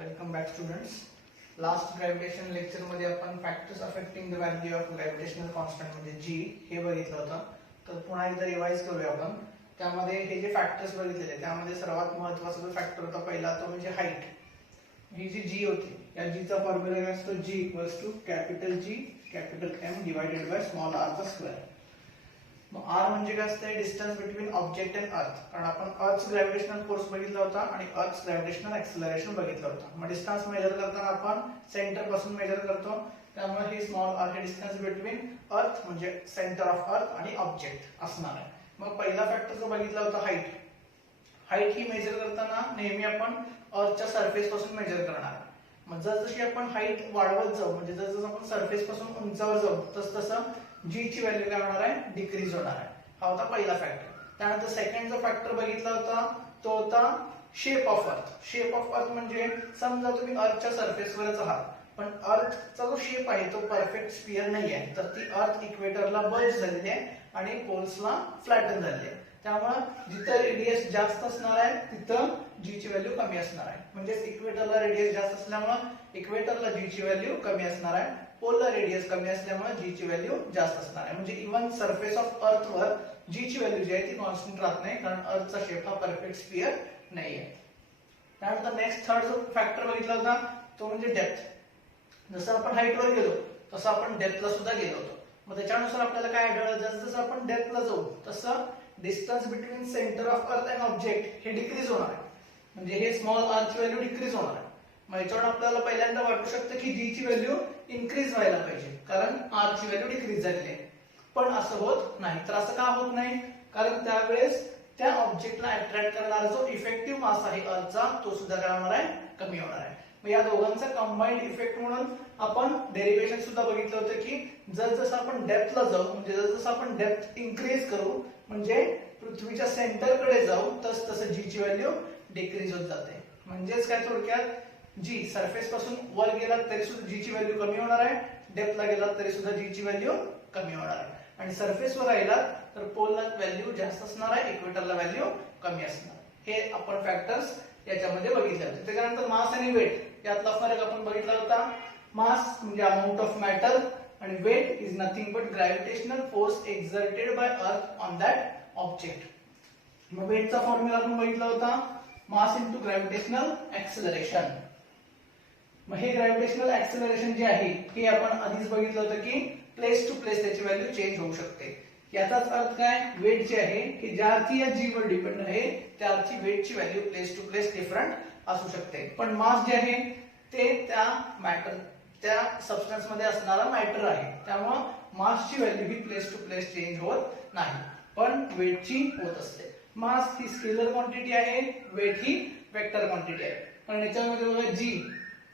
Welcome back students. Last gravitation lecture मध्ये आपण factors affecting the value of gravitational constant म्हणजे जी हे बघितलं होतं. तर पुन्हा एकदा रिवाइज करूया आपण. त्यामध्ये हे जे फॅक्टर्स बघितलेले त्यामध्ये सर्वात महत्त्वाचा जो फॅक्टर होता पहिला तो म्हणजे हाईट. ही जी जी होती या जीचा फॉर्म्युला काय असतो G equals to capital G capital M divided by small R चा स्क्वेअर. मग आर म्हणजे काय असतं डिस्टन्स बिटवीन ऑब्जेक्ट अँड अर्थ. कारण आपण अर्थ ग्रॅव्हिटेशनल फोर्स बघितला होता आणि अर्थ ग्रॅव्हिटेशनल एक्सेलरेशन बघितलं होतं. मग डिस्टन्स मेजर करताना आपण सेंटर पासून मेजर करतो. त्यामुळे हे स्मॉल आर हे डिस्टन्स बिटवीन अर्थ म्हणजे सेंटर ऑफ अर्थ आणि ऑब्जेक्ट असणार आहे. मग पहिला फॅक्टर जो बघितला होता हाईट. हाईट ही मेजर करताना नेहमी आपण अर्थच्या सरफेस पासून मेजर करणार. मग जसजशी आपण हाईट वाढवत जाऊ म्हणजे जसं आपण सरफेस पासून उंचावर जाऊ तसं जी ची व्हॅल्यू काय होणार आहे डिक्रीज होणार आहे. हा होता पहिला फॅक्टर. त्यानंतर सेकंड जो फॅक्टर बघितला होता तो होता shape of earth. Shape of earth म्हणजे समजा तुम्ही अर्थच्या सरफेसवरच आहात पण अर्थचा जो शेप आहे तो परफेक्ट स्फिअर नाही आहे. तर ती अर्थ इक्वेटरला बल्ज झालेली आहे आणि पोल्सला फ्लॅटन झालेली आहे. त्यामुळे जिथं रेडियस जास्त असणार आहे तिथं जी ची व्हॅल्यू कमी असणार आहे. म्हणजे इक्वेटरला रेडियस जास्त असल्यामुळे इक्वेटरला जी ची व्हॅल्यू कमी असणार आहे. पोलला रेडियस कमी असल्यामुळे जी ची व्हॅल्यू जास्त असणार आहे. म्हणजे इव्हन सरफेस ऑफ अर्थ वर जी ची व्हॅल्यू जी आहे ती कॉन्स्टंट राहत नाही कारण अर्थचा शेप हा परफेक्ट स्फिअर नाही आहे. त्यानंतर नेक्स्ट थर्ड जो फॅक्टर बघितला होता तो म्हणजे डेप्थ. जसं आपण हाईट वर गेलो तसं आपण डेप्थला सुद्धा गेलो होतो. मग त्याच्यानुसार आपल्याला काय आढळलं जसं आपण डेप्थला जाऊ तसं distance between centre of earth and object हे डिक्रीज होणार आहे. म्हणजे हे स्मॉल आर ची व्हॅल्यू डिक्रीज होणार आहे. मग याच्यावर आपल्याला पहिल्यांदा वाटू शकतं की जी ची व्हॅल्यू इन्क्रीज व्हायला पाहिजे कारण आर ची व्हॅल्यू डिक्रीज झालेली आहे. पण असं होत नाही. तर असं का होत नाही कारण त्यावेळेस त्या ऑब्जेक्टला अट्रॅक्ट करणारा जो इफेक्टिव्ह मास आहे अर्थचा तो सुद्धा काय होणार आहे कमी होणार आहे. मग या दोघांचा कंबाइंड इफेक्ट म्हणून आपण डेरिव्हेशन सुद्धा बघितलं होतं की जसं आपण डेप्थला जाऊ म्हणजे जसं आपण डेप्थ इन्क्रीज करू म्हणजे पृथ्वीच्या सेंटरकडे जाऊ तसं जी ची व्हॅल्यू डिक्रीज होत जाते. म्हणजेच काय थोडक्यात जी सरफेस पासून वर गेलात तरी सुद्धा जी ची व्हॅल्यू कमी होणार आहे. डेप्थला गेलात तरी सुद्धा जी ची व्हॅल्यू कमी होणार आहे. आणि सरफेसवर राहिलात तर पोलला व्हॅल्यू जास्त असणार आहे इक्वेटरला व्हॅल्यू कमी असणार. हे आपण फॅक्टर्स याच्यामध्ये बघितले होते. त्याच्यानंतर मास आणि वेट यातला फरक आपण बघितला होता. मास म्हणजे अमाउंट ऑफ मॅटर आणि weight is nothing but gravitational force exerted by earth on that object. मग वेटचा फॉर्म्युला आपण बघितला होता मास इनटू ग्रॅव्हिटेशनल एक्सेलरेशन. मग हे ग्रॅव्हिटेशनल एक्सेलरेशन जे आहे हे आपण आधीच बघितलं होतं की प्लेस टू प्लेस त्याची व्हॅल्यू चेंज होऊ शकते. याचाच अर्थ काय वेट जे आहे की ज्याची या जी वर डिपेंड आहे त्याची वेटची value place to place different असू शकते. पण मास जे आहे ते त्या सबस्टन्स मध्ये असणारा मॅटर आहे. त्यामुळे मासची व्हॅल्यू ही प्लेस टू प्लेस चेंज होत नाही पण वेटची होत असते. मास ही स्केलर क्वांटिटी आहे वेट ही वेक्टर क्वांटिटी आहे. कारण याच्यामध्ये बघा G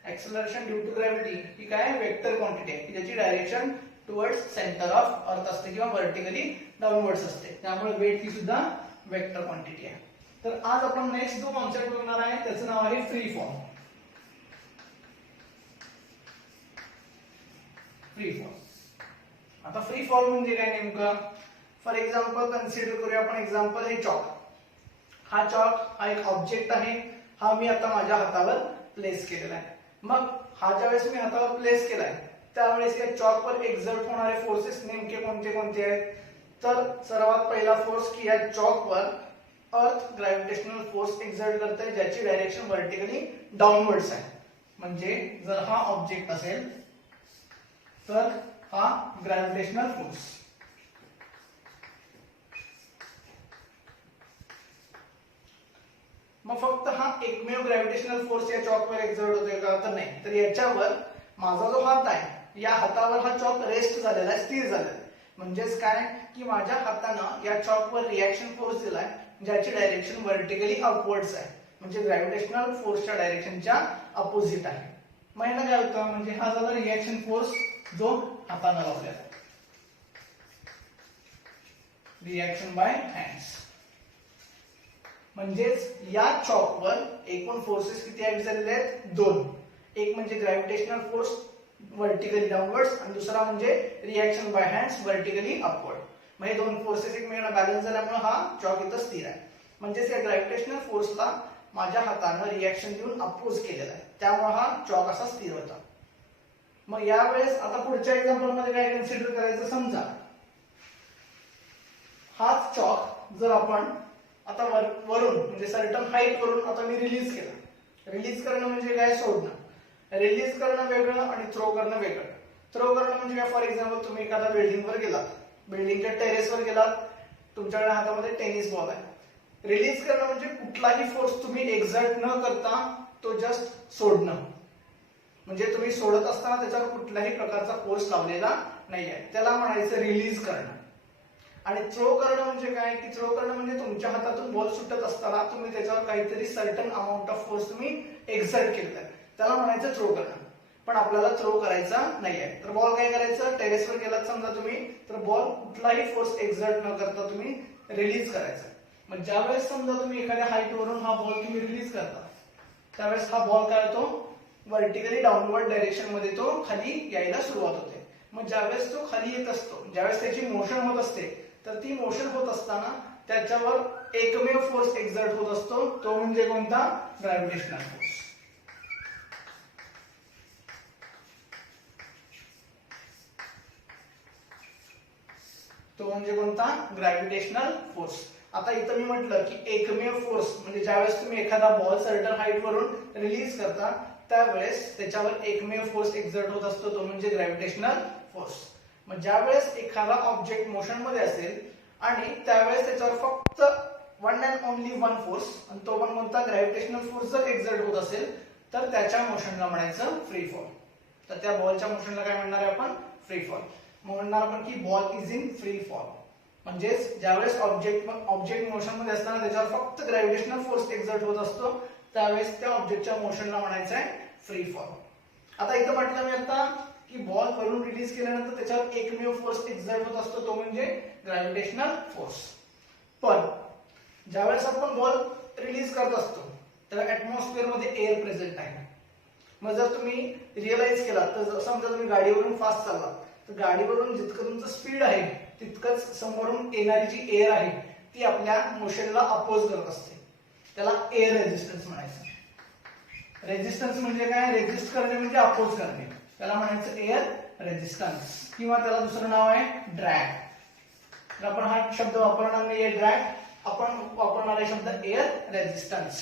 acceleration due to gravity ही काय वेक्टर क्वांटिटी आहे ज्याची direction towards centre of earth असते किंवा व्हर्टिकली डाऊनवर्ड्स असते. त्यामुळे वेट ही सुद्धा वेक्टर क्वांटिटी आहे. तर आज आपण नेक्स्ट जो कॉन्सेप्ट बघणार आहे त्याचं नाव आहे फ्री फॉर्म. Free form. आता फ्री फॉर्म म्हणजे काय नेमकं. फॉर एक्झाम्पल कन्सिडर करूया आपण एक्झाम्पल हे चॉक. हा चॉक हा एक ऑब्जेक्ट आहे. हा मी आता माझ्या हातावर प्लेस केलेला आहे. मग हा ज्यावेळेस मी हातावर प्लेस केलाय त्यावेळेस या चॉकवर एक्झर्ट होणारे फोर्सेस नेमके कोणते कोणते आहेत. तर सर्वात पहिला फोर्स की या चॉकवर अर्थ ग्रॅव्हिटेशनल फोर्स एक्झर्ट करते ज्याची डायरेक्शन व्हर्टिकली डाऊनवर्ड्स आहे. म्हणजे जर हा ऑब्जेक्ट असेल तर हा ग्रॅव्हिटेशनल फोर्स. मग फक्त हा एकमेव ग्रॅव्हिटेशनल फोर्स या चॉकवर एक्झर्ट होतोय का तर नाही. तर याच्यावर माझा जो हात आहे या हातावर हा चॉक रेस्ट झालेला आहे स्थिर झालेला आहे. म्हणजेच काय की माझ्या हातानं या चॉकवर रिएक्शन फोर्स दिलाय ज्याची डायरेक्शन व्हर्टिकली अपवर्ड्स आहे. म्हणजे ग्रॅव्हिटेशनल फोर्सच्या डायरेक्शनच्या अपोजिट आहे. मग याला काय होतं म्हणजे हा झाला रिएक्शन फोर्स जो हाताने लावलेला आहे. Reaction by hands. म्हणजेच या चॉकवर एकूण फोर्सेस किती ऍक्ट झालेले आहेत दोन. एक म्हणजे ग्रॅव्हिटेशनल फोर्स व्हर्टिकली डाऊनवर्ड्स आणि दुसरा म्हणजे reaction by hands vertically upward. मग हे दोन फोर्सेस एकमेकांना बॅलन्स झाल्यामुळे हा चॉक इथं स्थिर आहे. म्हणजेच या ग्रॅव्हिटेशनल फोर्सला माझ्या हातानं रिॲक्शन देऊन अपोज केलेला आहे, त्यामुळे हा चॉक असा स्थिर होता. मग यावेळेस आता पुढच्या एक्झाम्पल मध्ये काय कन्सिडर करायचं, समजा हाच चॉक जर आपण आता वरून म्हणजे सर्टन हाईट वरून आता मी रिलीज केला. रिलीज करणं म्हणजे काय, सोडणं. रिलीज करणं वेगळं आणि थ्रो करणं वेगळं. थ्रो करणं म्हणजे काय, फॉर एक्झाम्पल तुम्ही एखाद्या बिल्डिंगवर गेलात, बिल्डिंगच्या टेरेसवर गेलात, तुमच्याकडे हातामध्ये टेनिस बॉल आहे. रिलीज करणं म्हणजे कुठलाही फोर्स तुम्ही एक्झर्ट न करता तो जस्ट सोडणं, म्हणजे तुम्ही सोडत असताना त्याच्यावर कुठल्याही प्रकारचा फोर्स लावलेला नाहीये, त्याला म्हणायचं रिलीज करणं. आणि थ्रो करणं म्हणजे काय, की थ्रो करणं म्हणजे तुमच्या हातातून बॉल सुटत असताना तुम्ही त्याच्यावर काहीतरी सर्टन अमाऊंट ऑफ फोर्स तुम्ही एक्झर्ट केलं, त्याला म्हणायचं थ्रो करणं. पण आपल्याला थ्रो करायचा नाहीये, तर बॉल काय करायचं, टेरेसवर गेलात समजा तुम्ही, तर बॉल कुठलाही फोर्स एक्झर्ट न करता तुम्ही रिलीज करायचा. मग ज्यावेळेस समजा तुम्ही एखाद्या हाईट वरून हा बॉल तुम्ही रिलीज करता, त्यावेळेस हा बॉल काय होतो, व्हर्टिकली डाऊनवर्ड डायरेक्शन मध्ये तो खाली यायला सुरुवात होते. मग ज्यावेळेस तो खाली येत असतो, ज्यावेळेस त्याची मोशन होत असते, तर ती मोशन होत असताना त्याच्यावर एकमेव फोर्स एक्झर्ट होत असतो, तो म्हणजे कोणता, ग्रॅव्हिटेशनल फोर्स. तो म्हणजे कोणता, ग्रॅव्हिटेशनल फोर्स. आता इथं मी म्हटलं की एकमेव फोर्स म्हणजे ज्यावेळेस तुम्ही एखादा बॉल सर्टन हाईट वरून रिलीज करता, त्यावेळेस त्याच्यावर एकमेव फोर्स एक्झर्ट होत असतो, तो म्हणजे ग्रॅव्हिटेशनल फोर्स. मग ज्यावेळेस एखादा ऑब्जेक्ट मोशन मध्ये असेल आणि त्यावेळेस त्याच्यावर फक्त one and only one force, आणि तो पण कोणता, ग्रॅव्हिटेशनल फोर्स जर एक्झर्ट होत असेल, तर त्याच्या मोशनला म्हणायचं फ्री फॉल. तर त्या बॉलच्या मोशनला काय म्हणणार आहे आपण, फ्री फॉल. मग म्हणणार आपण की ball is in free fall, म्हणजेच ज्यावेळेस ऑब्जेक्ट मोशन मध्ये असताना त्याच्यावर फक्त ग्रॅव्हिटेशनल फोर्स एक्झर्ट होत असतो, त्यावेळेस त्या ऑब्जेक्टच्या मोशनला म्हणायचं आहे फ्री फॉल. आता इथं म्हटलं मी आता की बॉल वरून रिलीज केल्यानंतर त्याच्यावर एकमेव फोर्स एक्झर्ट होत असतो, तो म्हणजे ग्रॅव्हिटेशनल फोर्स. पण ज्यावेळेस आपण बॉल रिलीज करत असतो, तर ऍटमॉस्फिअर मध्ये एअर प्रेझेंट आहे. मग जर तुम्ही रिअलाइज केला, तर समजा तुम्ही गाडीवरून फास्ट चालला, तर गाडीवरून जितकं तुमचं स्पीड आहे तितकंच समोरून येणारी जी एअर आहे ती आपल्या मोशनला अपोज करत असते, त्याला एअर रेझिस्टन्स म्हणायचं. रेझिस्टन्स म्हणजे काय, रेझिस्ट करणे म्हणजे अपोज करणे, त्याला म्हणायचं एअर रेझिस्टन्स, किंवा त्याला दुसरं नाव आहे ड्रॅग. तर आपण हा शब्द वापरणार नाहीये ड्रॅग, आपण वापरणार आहे शब्द एअर रेझिस्टन्स.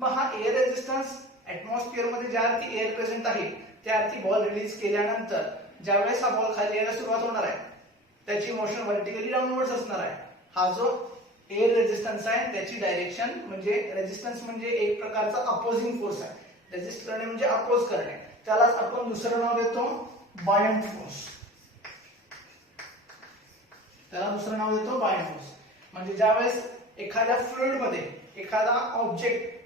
मग हा एअर रेझिस्टन्स ऍटमॉस्फिअर मध्ये ज्या अर्थी एअर प्रेझेंट आहे त्या अर्थी बॉल रिलीज केल्यानंतर ज्यावेळेस हा बॉल खाली यायला सुरुवात होणार आहे, त्याची मोशन व्हर्टिकली डाऊनवर्ड्स असणार आहे. हा जो एअर रेझिस्टन्स आहे त्याची डायरेक्शन म्हणजे रेझिस्टन्स म्हणजे एक प्रकारचा अपोजिंग फोर्स आहे. रेझिस्ट करणे म्हणजे अपोज करणे, त्यालाच आपण दुसरं नाव देतो बायंट फोर्स. त्याला दुसरं नाव देतो बायंट फोर्स. म्हणजे ज्यावेळेस एखाद्या फ्लुइड मध्ये एखादा ऑब्जेक्ट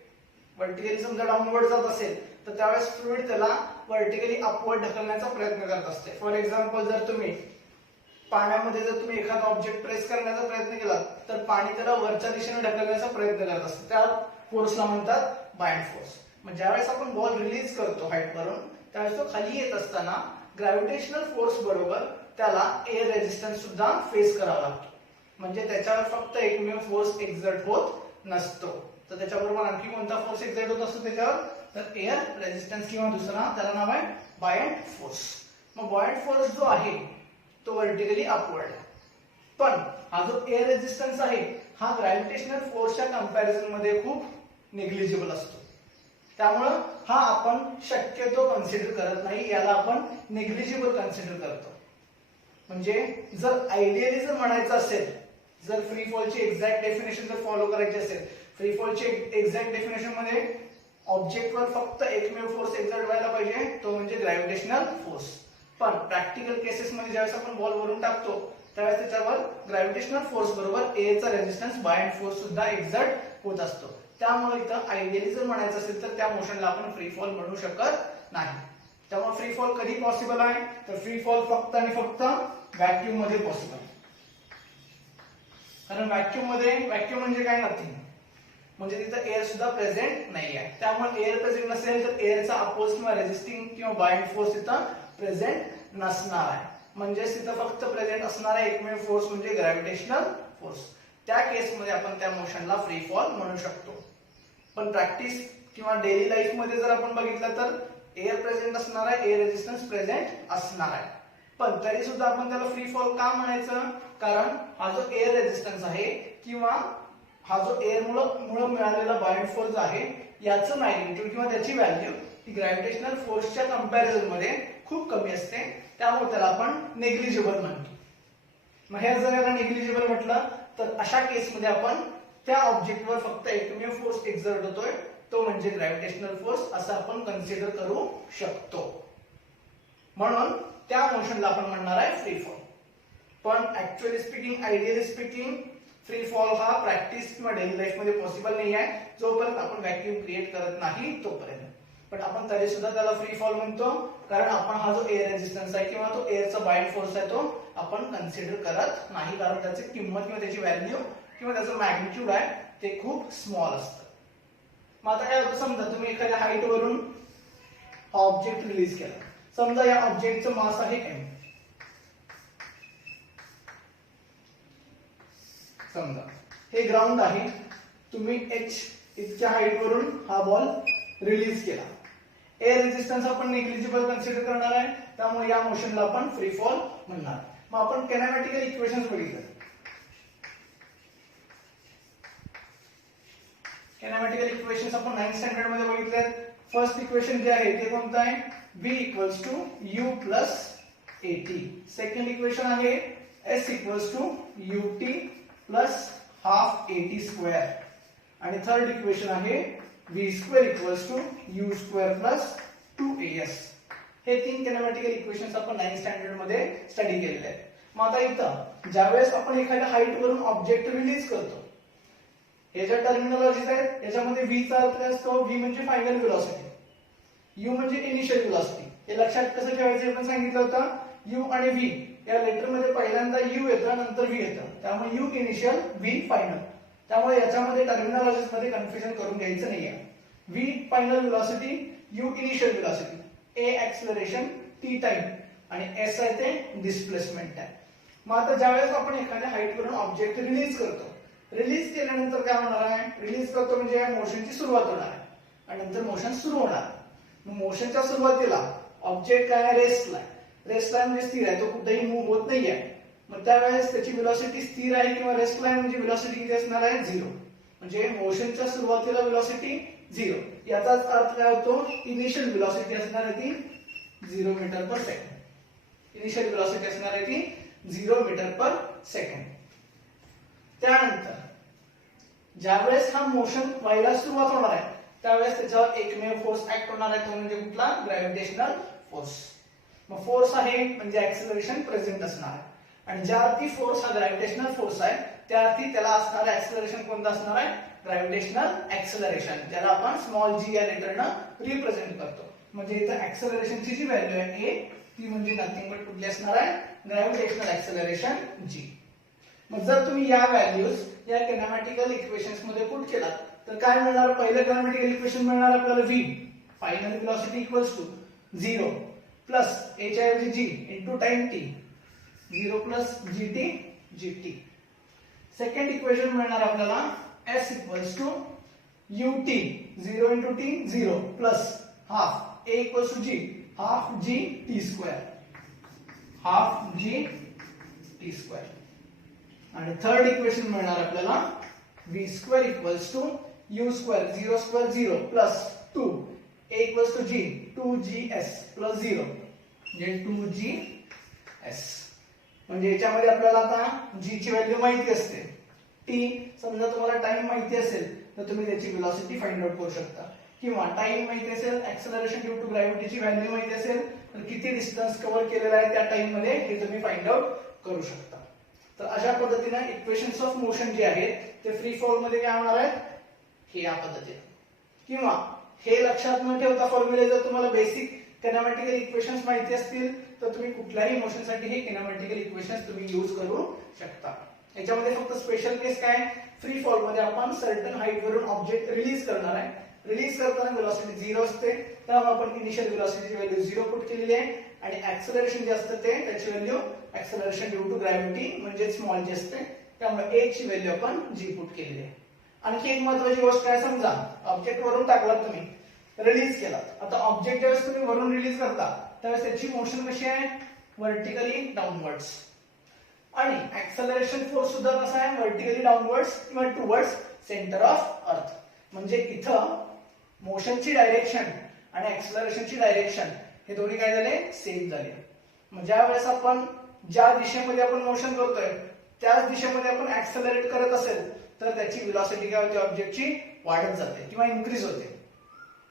व्हर्टिकली समजा डाऊनवर्ड जात असेल, तर त्यावेळेस फ्लुइड त्याला व्हर्टिकली अपवर्ड ढकलण्याचा प्रयत्न करत असते. फॉर एक्झाम्पल जर तुम्ही पाण्यामध्ये जर तुम्ही एखादा ऑब्जेक्ट प्रेस करण्याचा प्रयत्न केला, तर पाणी त्याला वरच्या दिशेने ढकलण्याचा प्रयत्न करत असते, त्या फोर्सला म्हणतात बायंट फोर्स. मग ज्यावेळेस आपण बॉल रिलीज करतो हाईट वरून, त्यावेळेस तो खाली येत असताना ग्रॅव्हिटेशनल फोर्स बरोबर त्याला एअर रेझिस्टन्स सुद्धा फेस करावा लागतो. म्हणजे त्याच्यावर फक्त एकमेव फोर्स एक्झर्ट होत नसतो, तर त्याच्याबरोबर आणखी कोणता फोर्स एक्झर्ट होत असतो त्याच्यावर, तर एअर रेझिस्टन्स किंवा दुसरा त्याला नाव आहे बायंट फोर्स. मग बायंट फोर्स जो आहे तो व्हर्टिकली अपवर्ड आहे, पण हा जो एअर रेझिस्टन्स आहे हा ग्रॅव्हिटेशनल फोर्सच्या कंपॅरिझन मध्ये खूप निग्लिजिबल असतो. त्यामुळं हा आपण शक्यतो कन्सिडर करत नाही, याला आपण निग्लिजिबल कन्सिडर करतो. म्हणजे जर आयडियली जर म्हणायचं असेल, जर फ्री फॉलची एक्झॅक्ट डेफिनेशन जर फॉलो करायची असेल, फ्री फॉलची एक्झॅक्ट डेफिनेशन मध्ये ऑब्जेक्टवर फक्त एकमेव फोर्स एक्झर्ट व्हायला पाहिजे, तो म्हणजे ग्रॅव्हिटेशनल फोर्स. पण प्रॅक्टिकल केसेस मध्ये ज्यावेळेस आपण बॉल वरून टाकतो, त्यावेळेस त्याच्यावर ग्रॅव्हिटेशनल फोर्स बरोबर एअरचा रेझिस्टन्स बायंट फोर्स सुद्धा एक्झर्ट होत असतो. त्यामुळे इथं आयडियली जर म्हणायचं असेल तर त्या मोशनला आपण फ्री फॉल म्हणू शकत नाही. त्यामुळे फ्री फॉल कधी पॉसिबल आहे, तर फ्री फॉल फक्त आणि फक्त व्हॅक्यूम मध्ये पॉसिबल. कारण व्हॅक्यूम म्हणजे काय, नथिंग, म्हणजे तिथं एअर सुद्धा प्रेझेंट नाही आहे. त्यामुळे एअर प्रेझेंट नसेल तर एअरचा अपोज किंवा रेझिस्टिंग किंवा बायंट फोर्स तिथं प्रेझेंट नसणार आहे. म्हणजेच तिथं फक्त प्रेझेंट असणारा एकमेव फोर्स म्हणजे ग्रॅव्हिटेशनल फोर्स. त्या केसमध्ये आपण त्या मोशनला फ्री फॉल म्हणू शकतो. पण प्रॅक्टिस किंवा डेली लाईफ मध्ये जर आपण बघितलं तर एअर प्रेझेंट असणार आहे, एअर रेझिस्टन्स प्रेझेंट असणार आहे. पण तरी सुद्धा आपण त्याला फ्री फॉल का म्हणायचं? कारण हा जो एअर रेझिस्टन्स आहे किंवा हा जो एअर मुळे मिळालेला बाउंड फोर्स आहे याचं मॅग्निट्यूड किंवा त्याची व्हॅल्यू ही ग्रॅव्हिटेशनल फोर्सच्या कंपॅरिझन मध्ये खूप कमी असते, त्यामुळे त्याला आपण नेग्लिजिबल म्हणतो. मग हे जर याला नेग्लिजिबल म्हटलं तर अशा केसमध्ये आपण त्या ऑब्जेक्टवर फक्त एकमेव फोर्स एक्झर्ट होतोय तो म्हणजे ग्रॅव्हिटेशनल फोर्स असं आपण कन्सिडर करू शकतो. म्हणून त्या मोशनला आपण म्हणणार आहे फ्री फॉल. पण actually speaking, ideally speaking free fall हा प्रॅक्टिस किंवा डेली लाईफ मध्ये पॉसिबल नाही आहे जोपर्यंत आपण व्हॅक्यूम क्रिएट करत नाही तोपर्यंत. पण आपण तरी सुद्धा त्याला फ्री फॉल म्हणतो कारण आपण हा जो एअर रेझिस्टन्स आहे किंवा तो एअरचा बाइंड फोर्स आहे तो आपण कन्सिडर करत नाही, कारण त्याची किंमत किंवा त्याची व्हॅल्यू किंवा त्याचं मॅग्निट्यूड आहे ते खूप स्मॉल असतं. मग आता काय होतं, समजा तुम्ही एखाद्या हाईट वरून हा ऑब्जेक्ट रिलीज केला. समजा या ऑब्जेक्टचं मास आहे m. समजा हे ग्राउंड आहे, तुम्ही h इतक्या हाईट वरून हा बॉल रिलीज केला. एअर रेझिस्टन्स आपण नेग्लिजिबल कन्सिडर करणार आहे, त्यामुळे या मोशनला आपण फ्री फॉल म्हणणार. मग आपण किनेमॅटिकल इक्वेशन्स बघितले. किनेमॅटिकल इक्वेशन्स आपण 9th स्टँडर्ड मध्ये बघितले. फर्स्ट इक्वेशन जे आहे ते कोणतं आहे? v equals to u plus at. Second equation आहे s equals to ut plus half at square. आणि थर्ड इक्वेशन आहे v square equals to u square plus 2as. हे तीन किनेमॅटिकल इक्वेशन्स आपण 9th स्टँडर्ड मध्ये स्टडी केलेले आहेत. मग आता इथं ज्यावेळेस आपण एखाद्या हाईट वरून ऑब्जेक्ट रिलीज करतो, हे ज्या टर्मिनॉलॉजीज आहेत याच्यामध्ये v चा अर्थ असतो, v म्हणजे फायनल व्हेलॉसिटी, u म्हणजे इनिशियल व्हेलॉसिटी. हे लक्षात कसं ठेवायचं आपण सांगितलं होतं. u आणि v या लेटर मध्ये पहिल्यांदा u येतं नंतर v येतं, त्यामुळे u इनिशियल v फायनल. त्यामुळे याच्यामध्ये टर्मिनॉलॉजीज मध्ये कन्फ्युजन करून घ्यायचं नाहीये. v final velocity, u initial velocity, a acceleration, t time आणि s आहे ते डिस्प्लेसमेंट आहे. मग आता ज्यावेळेस आपण एखाद्या हाईट वरून ऑब्जेक्ट रिलीज करतो, रिलीज केल्यानंतर काय होणार आहे? रिलीज करतो म्हणजे या मोशनची सुरुवात होणार आहे आणि नंतर मोशन सुरू होणार. मग मोशनच्या सुरुवातीला ऑब्जेक्ट काय आहे? रेस्टला आहे. रेस्टला म्हणजे स्थिर आहे, तो कुठेही मूव्ह होत नाहीये. मग त्यावेळेस त्याची व्हेलॉसिटी स्थिर आहे किंवा रेस्टला आहे म्हणजे व्हेलॉसिटी किती असणार आहे? 0. म्हणजे मोशनच्या सुरुवातीला व्हेलॉसिटी 0. याचाच अर्थ काय होतो? इनिशियल व्हेलॉसिटी असणार आहे ती 0 मीटर पर सेकंड. इनिशियल व्हेलॉसिटी असणार आहे ती 0 मीटर पर सेकंड. त्यानंतर ज्यावेळेस हा मोशन व्हायला सुरुवात होणार आहे त्यावेळेस त्याच्यावर एकमेव फोर्स ऍक्ट होणार आहे, तो म्हणजे कुठला? Gravitational force. मग फोर्स आहे म्हणजे ऍक्सेलरेशन प्रेझेंट असणार आहे आणि ज्या अर्थी फोर्स हा ग्रॅव्हिटेशनल फोर्स आहे त्या अर्थी त्याला असणारं ऍक्सेलरेशन कोणतं असणार आहे? ग्रॅव्हिटेशनल ऍक्सेलरेशन, ज्याला आपण स्मॉल g या लेटरनं रिप्रेझेंट करतो. म्हणजे इथं ऍक्सेलरेशनची जी व्हॅल्यू आहे a ती म्हणजे नथिंग बट कुठली असणार आहे? Gravitational acceleration g. मग जर तुम्ही या व्हॅल्यूज या किनेमॅटिकल इक्वेशन्स मध्ये पुट केलात तर काय मिळणार? पहिलं किनेमॅटिकल इक्वेशन मिळणार आपल्याला v final velocity equals to 0 plus a च्या ऐवजी g into time t, 0 plus gt. Second equation मिळणार आपल्याला s equals to ut 0 into t 0 plus half a equals to g half g t square, half g t square. आणि third equation मिळणार आपल्याला v square equals to u square 0 square 0 plus 2 a equals to g 2gs plus 0 म्हणजे 2gs. म्हणजे याच्यामध्ये आपल्याला आता g ची value माहिती असते, t समजा तुम्हाला टाइम माहिती असेल तर तुम्ही त्याची व्हेलॉसिटी फाइंड आउट करू शकता, किंवा टाइम माहिती असेल, ऍक्सेलरेशन ड्यू टू ग्रॅव्हिटीची व्हॅल्यू माहिती असेल तर किती डिस्टन्स कव्हर केलेला आहे त्या टाइम मध्ये हे तुम्ही फाइंड आउट करू शकता. तर अशा पद्धतीने इक्वेशन्स ऑफ मोशन जे आहेत ते फ्री फॉल मध्ये काय होणार आहेत? हे या पद्धतीने. किंवा हे लक्षात न ठेवता फॉर्म्युले जर तुम्हाला बेसिक किनेमॅटिकल इक्वेशन्स माहिती असतील तर तुम्ही कुठल्याही मोशनसाठी हे किनेमॅटिकल इक्वेशन्स तुम्ही यूज करू शकता. याच्यामध्ये फक्त स्पेशल केस काय? फ्री फॉल मध्ये आपण सर्टन हाईट वरून ऑब्जेक्ट रिलीज करणार आहे. रिलीज करताना व्हेलॉसिटी 0 असते, त्यामुळे आपण इनिशियल व्हेलॉसिटीची व्हॅल्यू 0 पुट केलेली आहे आणि ऍक्सेलरेशन जे असतं ते त्याची value acceleration due to gravity म्हणजे स्मॉल जी असते त्यामुळे a ची व्हॅल्यू आपण g पुट केलेली आहे. आणखी एक महत्वाची गोष्ट आहे, समजा ऑब्जेक्ट वरून टाकला तुम्ही, रिलीज केला. आता ऑब्जेक्ट ज्यावेळेस तुम्ही वरून रिलीज करता त्यावेळेस त्याची मोशन कशी आहे, व्हर्टिकली डाऊनवर्ड्स. आणि ऍक्सेलरेशन फोर्स सुद्धा कसा आहे, व्हर्टिकली डाऊनवर्ड्स किंवा टुवर्ड्स सेंटर ऑफ अर्थ. म्हणजे इथं मोशनची डायरेक्शन आणि ऍक्सेलरेशनची डायरेक्शन हे दोन्ही काय झाले, सेम झाले. म्हणजे ज्या वेळेस आपण ज्या दिशेमध्ये आपण मोशन करतोय त्याच दिशेमध्ये आपण ऍक्सेलरेट करत असेल तर त्याची व्हेलॉसिटी काय होते, ऑब्जेक्टची वाढत जाते किंवा इन्क्रीज होते.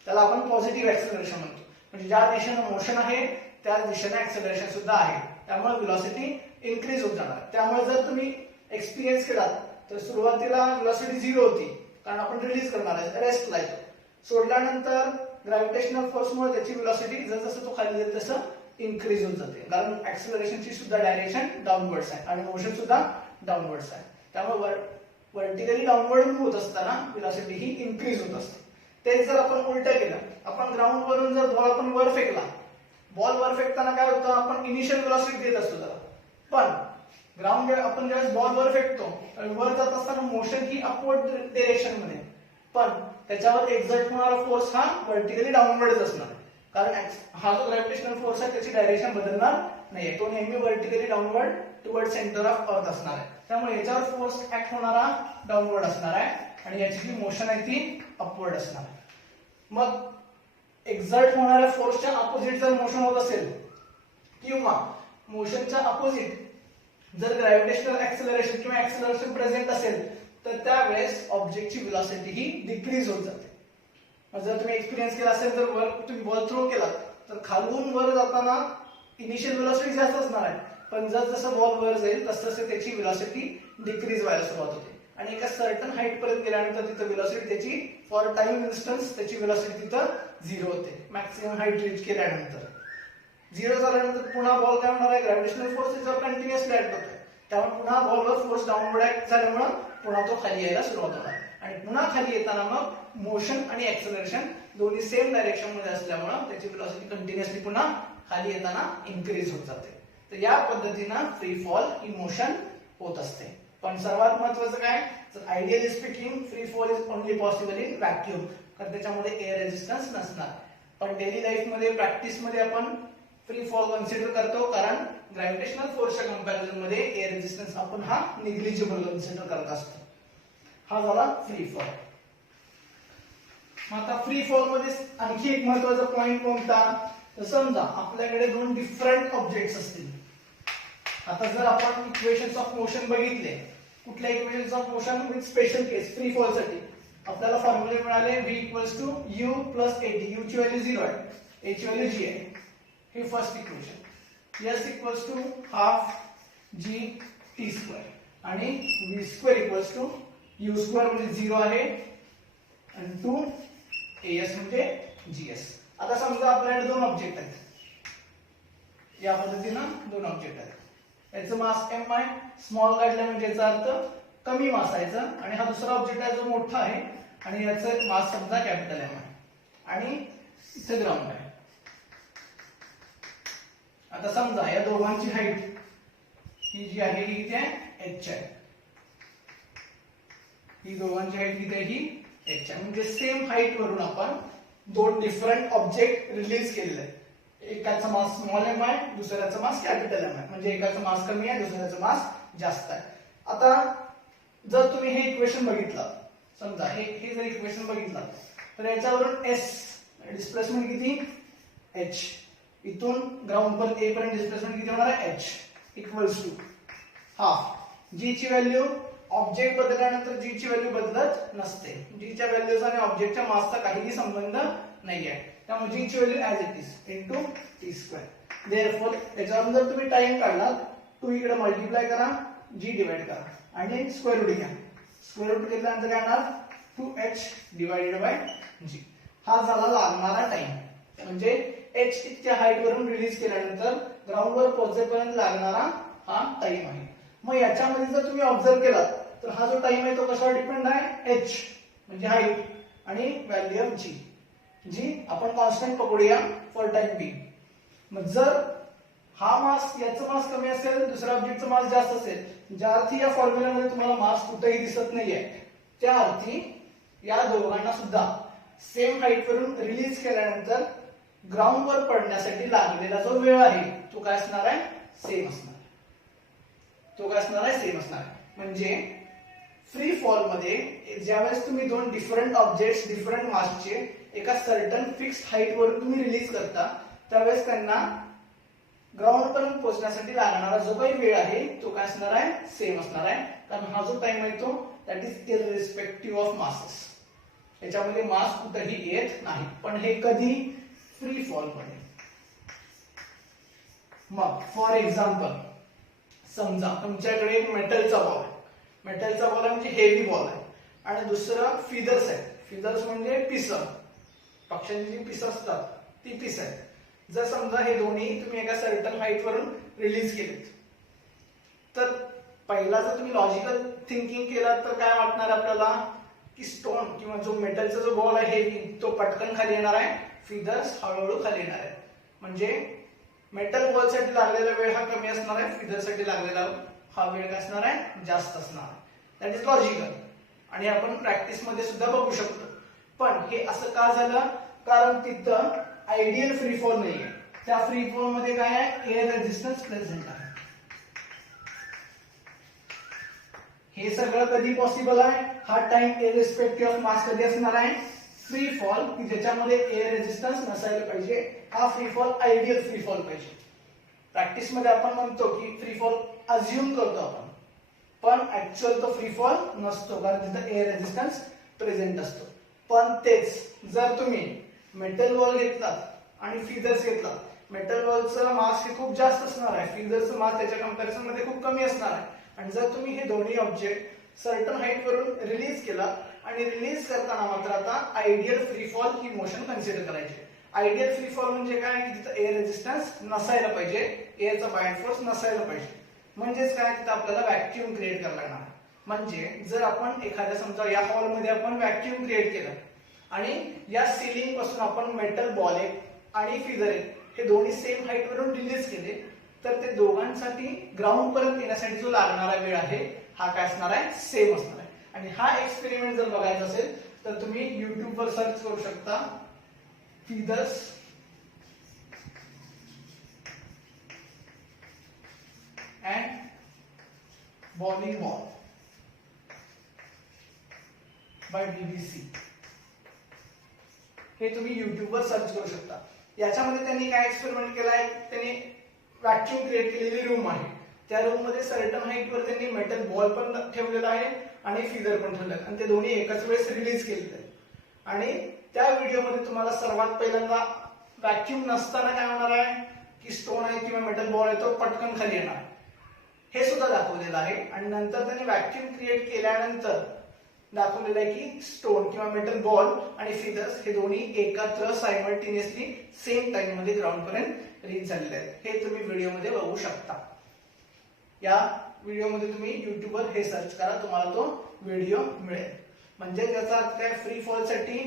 त्याला आपण पॉझिटिव्ह ऍक्सेलरेशन म्हणतो. म्हणजे ज्या दिशेने मोशन आहे त्याच दिशेने ऍक्सेलरेशन सुद्धा आहे, त्यामुळे व्हेलॉसिटी इन्क्रीज होत जाणार. त्यामुळे जर तुम्ही एक्सपिरियन्स केलात तर सुरुवातीला व्हेलॉसिटी 0 होती कारण आपण रिलीज करणार आहे, रेस्टला येतो. सोडल्यानंतर ग्रॅव्हिटेशनल फोर्समुळे त्याची व्हेलॉसिटी जसं तो खाली जाईल तसं इन्क्रीज होत जाते, कारण ऍक्सेलरेशनची सुद्धा डायरेक्शन डाऊनवर्ड्स आहे आणि मोशन सुद्धा डाऊनवर्ड्स आहे. त्यामुळे व्हर्टिकली डाऊनवर्ड होत असताना व्हेलॉसिटी ही इन्क्रीज होत असते. तेच जर आपण उलट केलं, आपण ग्राउंड वरून जर बॉल आपण वर फेकला, बॉल वर फेकताना काय होतं, आपण इनिशियल व्हेलॉसिटी देत असतो त्याला, पण ग्राउंड आपण ज्यावेळेस बॉल वर फेकतो वर जात असताना मोशन ही अपवर्ड डिरेक्शन मध्ये, पण त्याच्यावर एक्झर्ट होणारा फोर्स हा व्हर्टिकली डाऊनवर्डच असणार, कारण हा जो ग्रॅव्हिटेशनल फोर्स आहे त्याची डायरेक्शन बदलणार नाहीये, तो नेहमी vertically downward toward centre of earth असणार आहे. त्यामुळे याच्यावर फोर्स ऍक्ट होणारा डाऊनवर्ड असणार आहे आणि याची जी मोशन आहे ती अपवर्ड असणार. मग एक्झर्ट होणाऱ्या फोर्सच्या अपोजिट जर मोशन होत असेल किंवा मोशनच्या अपोजिट जर ग्रॅव्हिटेशनल ऍक्सेलरेशन किंवा ऍक्सेलरेशन प्रेझेंट असेल तर त्यावेळेस ऑब्जेक्टची व्हेलॉसिटी ही डिक्रीज होत जाते. जर तुम्ही एक्सपिरियन्स केला असेल तर वर तुम्ही बॉल थ्रो केला तर खालून वर जाताना इनिशियल व्हेलॉसिटी जास्त असणार आहे, पण जसं बॉल वर जाईल तसं त्याची व्हेलॉसिटी डिक्रीज व्हायला सुरुवात होते आणि एका सर्टन हाईट पर्यंत गेल्यानंतर तिथं व्हेलॉसिटी त्याची फॉर टाइम इन्स्टन्स त्याची व्हेलॉसिटी तिथं 0 होते. मॅक्सिमम हाईट रीच केल्यानंतर 0 झाल्यानंतर पुन्हा बॉल काय होणार आहे, ग्रॅव्हिटेशनल फोर्स त्याच्यावर कंटिन्युअसली ऍक्ट होतोय, त्यामुळे पुन्हा बॉलवर फोर्स डाऊनवर्ड ऍक्ट झाल्यामुळे पुन्हा तो खाली यायला सुरुवात होणार आणि पुन्हा खाली येताना मग मोशन आणि ऍक्सेलरेशन दोन्ही सेम डायरेक्शन मध्ये असल्यामुळे त्याची व्हेलॉसिटी कंटिन्युअसली पुन्हा खाली येताना इन्क्रीज होत जाते. तर या पद्धतीनं फ्री फॉल ही मोशन होत असते. पण सर्वात महत्त्वाचं काय, तर ideally speaking free fall is only possible in vacuum, कारण त्याच्यामध्ये एअर रेझिस्टन्स नसणार. पण डेली लाईफ मध्ये प्रॅक्टिस मध्ये आपण फ्री फॉल कन्सिडर करतो, कारण ग्रॅव्हिटेशनल फोर्सच्या कंपॅरिझन मध्ये एअर रेझिस्टन्स आपण हा निग्लिजिबल कन्सिडर करत असतो. हा झाला फ्री फॉल. आता फ्री फॉल मध्ये आणखी एक महत्त्वाचा पॉइंट कोणता, तर समजा आपल्याकडे दोन डिफरंट ऑब्जेक्ट्स असतील. आता जर आपण इक्वेशन्स ऑफ मोशन बघितले, कुठल्या equations of motion with special case free fall साठी आपल्याला फॉर्म्युले मिळाले v = u + at. u ची व्हॅल्यू 0 आहे, a ची व्हॅल्यू g आहे. हे first equation. s = ½ g t² आणि v² = u² म्हणजे 0 आहे आणि 2 as म्हणजे gs. आता समजा आपल्याकडे दोन ऑब्जेक्ट आहेत, या पद्धतीनं दोन ऑब्जेक्ट आहेत. याचं मास m आहे, स्मॉल काढलं म्हणजे याचा अर्थ कमी मास आहे आणि हा दुसरा ऑब्जेक्ट आहे जो मोठा आहे आणि याचं मास समजा कॅपिटल m आहे आणि इथे ग्राउंड आहे. आता समजा या दोघांची हाईट ही जी आहे ही किती आहे, h आहे. ही दोघांची हाईट किती आहे, ही h आहे. म्हणजे सेम हाईट वरून आपण दोन डिफरंट ऑब्जेक्ट रिलीज केलेले आहेत. एकाचा मास स्मॉल m आहे, दुसऱ्याचा मास कॅपिटल m आहे. म्हणजे एकाचा मास कमी आहे, दुसऱ्याचा मास जास्त आहे. आता जर तुम्ही हे इक्वेशन बघितलं, समजा हे जर इक्वेशन बघितलं तर याच्यावरून s डिस्प्लेसमेंट किती, h. इथून ग्राउंड पर्यंत a पर्यंत डिस्प्लेसमेंट किती होणार आहे, h = ½ g ची व्हॅल्यू ऑब्जेक्ट बदलल्यानंतर g ची व्हॅल्यू बदलत नसते. g च्या व्हॅल्यूज आणि ऑब्जेक्टच्या मासचा काहीही संबंध नाहीये, त्यामुळे g ची value as it is * t². Therefore याच्यावरून जर तुम्ही टाइम काढला 2 इकडे मल्टिप्लाय करा, g डिवाइड करा आणि स्क्वेअर रूट घ्या. स्क्वेअर रूट घेतल्यानंतर काय होणार, 2h/g. हा झाला लागणारा टाइम. म्हणजे h इतक्या हाईट वरून रिलीज केल्यानंतर ग्राउंड वर पोहोचेपर्यंत लागणारा हा टाइम आहे. मग याच्यामध्ये जर तुम्ही ऑब्झर्व केला तर हा जो टाइम आहे तो कशावर डिपेंड आहे, h म्हणजे हाईट आणि व्हॅल्यू ऑफ g आपण कॉन्स्टंट पकडूया फॉर टाइम बी. मग जर हा मास याचं मास कमी असेल, दुसऱ्या ऑब्जेक्टचं मास जास्त असेल, ज्या अर्थी या फॉर्म्युल्यामध्ये तुम्हाला मास कुठेही दिसत नाहीये, त्या अर्थी या दोघांना सुद्धा सेम हाईट वरून रिलीज केल्यानंतर ग्राउंड वर पडण्यासाठी लागलेला जो वेळ आहे तो काय असणार आहे, सेम असणार आहे. तो काय असणार आहे, सेम असणार आहे. म्हणजे फ्री फॉल मध्ये ज्यावेळेस तुम्ही दोन डिफरंट ऑब्जेक्ट्स डिफरंट मासचे एका सर्टन फिक्स्ड हाईट वरून तुम्ही रिलीज करता, त्यावेळेस त्यांना ग्राउंड पर्यंत पोहोचण्यासाठी लागणारा जो काही वेळ आहे तो काय असणार आहे, सेम असणार आहे. कारण हा जो टाइम आहे तो दॅट इज इररिस्पेक्टिव्ह ऑफ मासेस. याच्यामध्ये मास कुठेही येत नाही. पण हे कधी, फ्री फॉल मध्ये. मग फॉर एक्झाम्पल समजा तुमच्याकडे एक मेटलचा बॉल आहे. मेटलचा बॉल म्हणजे हेवी बॉल आहे आणि दुसरं फिदर्स आहे. फिदर्स म्हणजे पिसं, पक्ष्यांची जी पिसं असतात ती पिसं आहे. जर समजा हे दोन्ही तुम्ही एका सर्टन हाईट वरून रिलीज केलेत, तर पहिला जर तुम्ही लॉजिकल थिंकिंग केला तर काय वाटणार आपल्याला की स्टोन किंवा जो मेटलचा जो बॉल आहे हेवी तो पटकन खाली येणार आहे, फिदर्स हळूहळू खाली येणार आहे. म्हणजे मेटल बॉल साठी लागलेला वेळ हा कमी असणार आहे, फिदर साठी लागलेला हा वेळ काय असणार आहे, जास्त असणार आहे. दॅट इज लॉजिकल आणि आपण प्रॅक्टिस मध्ये सुद्धा बघू शकतो. पण हे असं का झालं, कारण तिथं आयडियल फ्री फॉल नाहीये. त्या फ्री फॉल मध्ये काय आहे, एअर रेझिस्टन्स प्रेझेंट आहे. हे सगळं कधी पॉसिबल आहे, हा टाइम इररिस्पेक्टिव्ह ऑफ मास कधी असणार आहे, फ्री फॉल की ज्याच्यामध्ये एअर रेझिस्टन्स नसायला पाहिजे. हा free fall ideal free fall पाहिजे. प्रॅक्टिस मध्ये आपण म्हणतो की फ्री फॉल अज्युम करतो आपण, पण ऍक्च्युअल तो फ्री फॉल नसतो कारण तिथं एअर रेझिस्टन्स प्रेझेंट असतो. पण तेच जर तुम्ही मेटल बॉल घेतलात आणि फिदर्स घेतला, मेटल बॉलचं मास हे खूप जास्त असणार आहे, फिदरचं मास त्याच्या कंपॅरिझन मध्ये खूप कमी असणार आहे. आणि जर तुम्ही हे दोन्ही ऑब्जेक्ट सर्टन हाईट वरून रिलीज केला आणि रिलीज करताना मात्र आता आयडियल फ्री फॉल ही मोशन कन्सिडर करायची. आयडियल फ्री फॉल म्हणजे काय की तिथं एअर रेझिस्टन्स नसायला पाहिजे, एअरचा बाइंड फोर्स नसायला पाहिजे. म्हणजेच काय तिथं आपल्याला व्हॅक्यूम क्रिएट करायला लागणार. म्हणजे जर आपण एखाद्या समजा या हॉलमध्ये आपण व्हॅक्यूम क्रिएट केलं आणि या सिलिंग पासून आपण मेटल बॉल एक आणि फिदर एक हे दोन्ही सेम हाईट वरून रिलीज केले, तर ते दोघांसाठी ग्राउंड पर्यंत येण्यासाठी जो लागणारा वेळ आहे हा काय असणार आहे, सेम असणार आहे. आणि हा एक्सपेरिमेंट जर बघायचा असेल तर तुम्ही YouTube वर सर्च करू शकता, feathers and bowling ball by BBC. हे तुम्ही YouTube वर सर्च करू शकता. याच्यामध्ये त्यांनी काय एक्सपेरिमेंट केलाय, त्यांनी व्हॅक्यूम क्रिएट केलेली रूम आहे. त्या रूम मध्ये सर्टन हाईट वर त्यांनी मेटल बॉल पण ठेवलेला आहे आणि फिदर पण ठेवलेला आहे आणि ते दोन्ही एकाच वेळेस रिलीज केलेले आहेत. आणि त्या व्हिडिओमध्ये तुम्हाला सर्वात पहिल्यांदा व्हॅक्यूम नसताना काय होणार आहे की स्टोन आहे किंवा मेटल बॉल आहे तो पटकन खाली येणार हे सुद्धा दाखवलेलं आहे. आणि नंतर त्यांनी व्हॅक्यूम क्रिएट केल्यानंतर दाखवलेलं आहे की स्टोन किंवा मेटल बॉल आणि फिदर्स हे दोन्ही एकत्र सायमल्टेनियसली सेम टाइम मध्ये ग्राउंड पर्यंत रीच झालेले आहेत. हे तुम्ही व्हिडिओमध्ये बघू शकता. या व्हिडिओमध्ये तुम्ही YouTube वर हे सर्च करा, तुम्हाला तो व्हिडिओ मिळेल. म्हणजे त्याचा अर्थ काय, फ्री फॉल साठी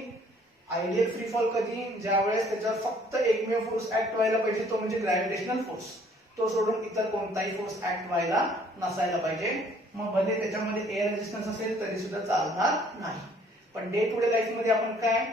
आयडियल फ्री फॉल कधी, ज्यावेळेस त्याच्यावर फक्त एकमेव फोर्स ऍक्ट व्हायला पाहिजे तो म्हणजे ग्रॅव्हिटेशनल फोर्स. तो सोडून इतर कोणताही फोर्स ऍक्ट व्हायला नसायला पाहिजे. मग भले त्याच्यामध्ये एअर रेझिस्टन्स असेल तरी सुद्धा चालणार नाही. पण डे टू डे लाईफ मध्ये आपण काय,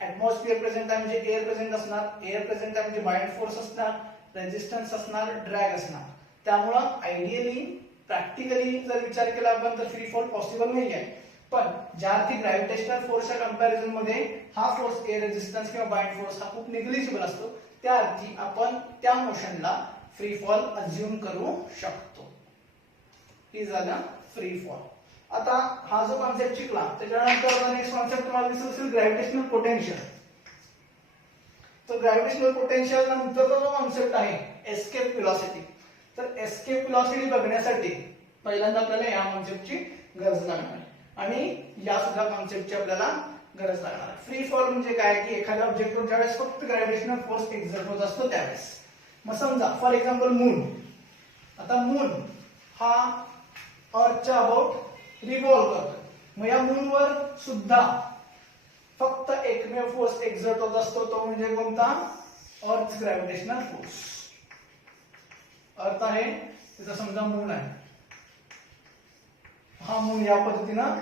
ऍटमॉस्फिअर प्रेझेंट आहे म्हणजे एअर प्रेझेंट असणार, एअर प्रेझेंट आहे म्हणजे बाइंड फोर्स असणार, रेझिस्टन्स असणार, ड्रॅग असणार. त्यामुळं आयडियली प्रॅक्टिकली जर विचार केला आपण तर फ्री फॉल पॉसिबल नाही आहे. पण ज्या अर्थी ग्रॅव्हिटेशनल फोर्सच्या कंपॅरिझन मध्ये हा फोर्स एअर रेझिस्टन्स किंवा बाइंड फोर्स हा खूप निग्लिजिबल असतो, त्या अर्थी आपण त्या मोशनला फ्री फॉल अज्युम करू शकतो. ही झालं फ्री फॉल. आता हा जो कॉन्सेप्ट शिकला त्याच्यानंतर नेक्स्ट कॉन्सेप्ट तुम्हाला दिसेल असेल ग्रॅव्हिटेशनल पोटेन्शियल. तर ग्रॅव्हिटेशनल पोटेन्शियल नंतरचा जो कॉन्सेप्ट आहे एस्केप व्हेलॉसिटी. तर एस्केप व्हेलॉसिटी बघण्यासाठी पहिल्यांदा आपल्याला या कॉन्सेप्टची गरज लागणार आहे आणि या सुद्धा कॉन्सेप्टची आपल्याला गरज लागणार आहे. फ्री फॉल म्हणजे काय की एखाद्या ऑब्जेक्टवर ज्यावेळेस फक्त ग्रॅव्हिटेशनल फोर्स एक्झर्ट होत असतो त्यावेळेस. मग समजा फॉर एक्झाम्पल मून. आता मून हा अर्थच्या अबाउट रिव्हॉल्व करतो. मग या मूनवर सुद्धा फक्त एकमेव फोर्स एक्झर्ट होत असतो तो म्हणजे कोणता, अर्थ ग्रॅव्हिटेशनल फोर्स. अर्थ आहे त्याचा समजा मून आहे, हा मून या पद्धतीनं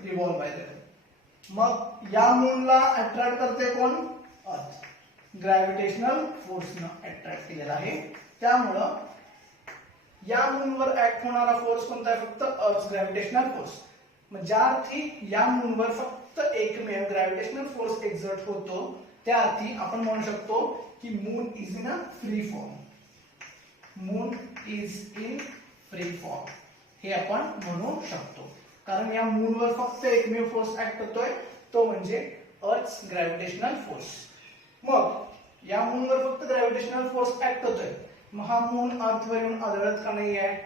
रिव्हॉल्व बाय द अर्थ. मग या मूनला अट्रॅक्ट करते कोण? अर्थ. ग्रॅव्हिटेशनल फोर्सनं अट्रॅक्ट केलेला आहे. त्यामुळं या मूनवर ऍक्ट होणारा फोर्स कोणता आहे? फक्त अर्थ ग्रॅव्हिटेशनल फोर्स. मग ज्या अर्थी या मूनवर फक्त एकमेव ग्रॅव्हिटेशनल फोर्स एक्झर्ट होतो त्या अर्थी आपण म्हणू शकतो की moon is in a free form. Moon is in free form हे आपण म्हणू शकतो. कारण या मूनवर फक्त एकमेव फोर्स ऍक्ट होतोय तो म्हणजे अर्थ ग्रॅव्हिटेशनल फोर्स. मग या मूनवर फक्त ग्रॅव्हिटेशनल फोर्स ऍक्ट होतोय. मग हा मून अर्थवर येऊन आदळत का नाही आहे?